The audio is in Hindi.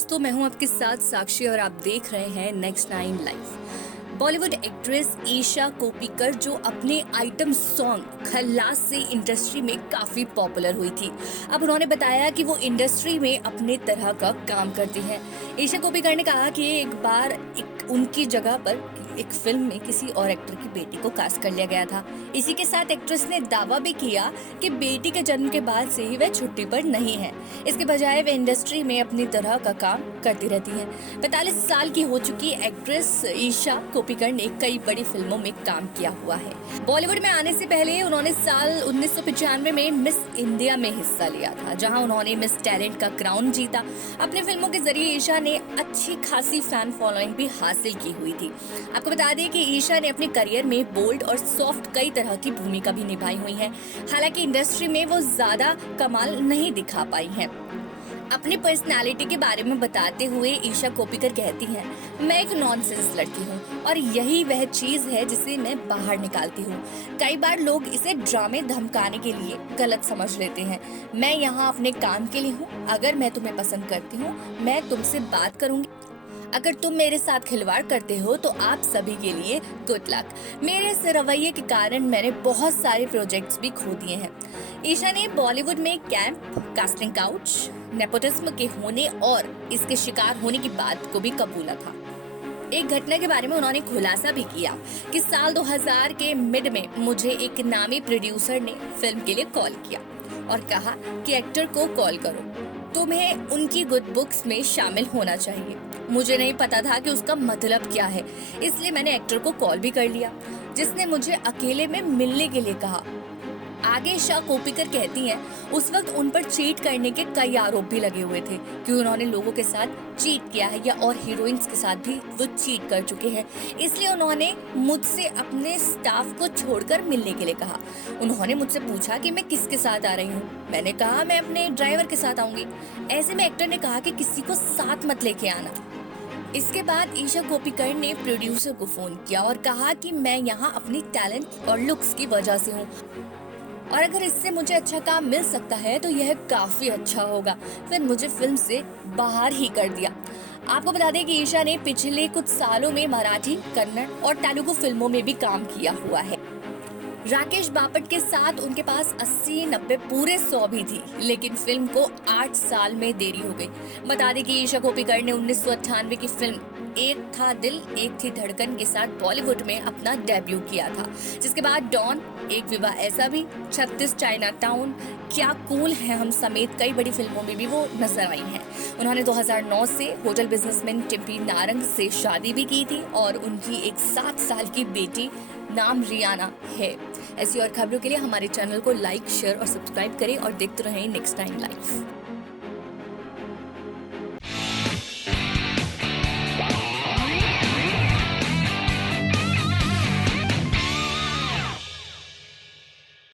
दोस्तों, मैं हूं आपके साथ साक्षी और आप देख रहे हैं next nine life. Bollywood actress Isha Koppikar जो अपने आइटम सॉन्ग खल्लास से इंडस्ट्री में काफी पॉपुलर हुई थी। अब उन्होंने बताया कि वो इंडस्ट्री में अपने तरह का काम करती हैं। ईशा कोप्पिकर ने कहा कि एक बार उनकी जगह पर एक फिल्म में किसी और एक्टर की बेटी को कास्ट कर लिया गया था। इसी के साथ एक्ट्रेस ने दावा भी किया कि बेटी के जन्म के बाद से ही वह छुट्टी पर नहीं है। इसके बजाय वे इंडस्ट्री में अपनी तरह का काम करती रहती हैं। 45 साल की हो चुकी एक्ट्रेस ईशा कोप्पिकर ने कई बड़ी फिल्मों में काम किया हुआ है। बॉलीवुड में आने से पहले उन्होंने साल 1995 में मिस इंडिया में हिस्सा लिया था, जहां उन्होंने मिस टैलेंट का क्राउन जीता। अपनी फिल्मों के जरिए ईशा ने अच्छी खासी फैन फॉलोइंग भी हासिल की हुई थी। आपको बता दें कि ईशा ने अपने करियर में बोल्ड और सॉफ्ट कई तरह की भूमिका भी निभाई हुई है। हालांकि इंडस्ट्री में वो ज्यादा कमाल नहीं दिखा पाई हैं। अपनी पर्सनालिटी के बारे में बताते हुए ईशा कोप्पिकर कहती हैं, मैं एक नॉनसेंस लड़की हूँ और यही वह चीज है जिसे मैं बाहर निकालती हूँ। कई बार लोग इसे ड्रामे धमकाने के लिए गलत समझ लेते हैं। मैं यहाँ अपने काम के लिए हूँ। अगर मैं तुम्हें पसंद करती हूँ, मैं तुमसे बात करूंगी। अगर तुम मेरे साथ खिलवाड़ करते हो तो आप सभी के लिए गुड लक। मेरे इस रवैये के कारण मैंने बहुत सारे प्रोजेक्ट्स भी खो दिए हैं। ईशा ने बॉलीवुड में कैंप, कास्टिंग काउच, नेपोटिज्म के होने और इसके शिकार होने की बात को भी कबूला था। एक घटना के बारे में उन्होंने खुलासा भी किया कि साल 2000 के मिड में मुझे एक नामी प्रोड्यूसर ने फिल्म के लिए कॉल किया और कहा कि एक्टर को कॉल करो, तुम्हें उनकी गुड बुक्स में शामिल होना चाहिए। मुझे नहीं पता था कि उसका मतलब क्या है, इसलिए मैंने एक्टर को कॉल भी कर लिया, जिसने मुझे अकेले में मिलने के लिए कहा। आगे ईशा कोप्पिकर कहती हैं, उस वक्त उन पर चीट करने के कई आरोप भी लगे हुए थे कि उन्होंने लोगों के साथ चीट किया है या और हीरोइंस के साथ भी वो चीट कर चुके हैं। इसलिए उन्होंने मुझसे अपने स्टाफ को छोड़कर मिलने के लिए कहा। उन्होंने मुझसे पूछा कि मैं किसके साथ आ रही हूँ। मैंने कहा मैं अपने ड्राइवर के साथ आऊंगी। ऐसे में एक्टर ने कहा कि किसी को साथ मत लेके आना। इसके बाद ईशा कोप्पिकर ने प्रोड्यूसर को फोन किया और कहा कि मैं यहाँ अपनी टैलेंट और लुक्स की वजह से हूँ और अगर इससे मुझे अच्छा काम मिल सकता है तो यह काफी अच्छा होगा। फिर मुझे फिल्म से बाहर ही कर दिया। आपको बता दें कि ईशा ने पिछले कुछ सालों में मराठी, कन्नड़ और तेलुगु फिल्मों में भी काम किया हुआ है। राकेश बापट के साथ उनके पास 80-90 पूरे 100 भी थी, लेकिन फिल्म को 8 साल में देरी हो गई। बता दें कि ईशा कोप्पिकर ने 1998 की फिल्म एक था दिल एक थी धड़कन के साथ बॉलीवुड में अपना डेब्यू किया था, जिसके बाद डॉन, एक विवाह ऐसा भी, 36 चाइना टाउन, क्या कूल है हम समेत कई बड़ी फिल्मों में भी वो नजर आई हैं। उन्होंने 2009 से होटल बिजनेसमैन टिम्पी नारंग से शादी भी की थी और उनकी एक 7 साल की बेटी नाम रियाना है। ऐसी और खबरों के लिए हमारे चैनल को लाइक, शेयर और सब्सक्राइब करें और देखते रहें नेक्स्ट टाइम लाइफ।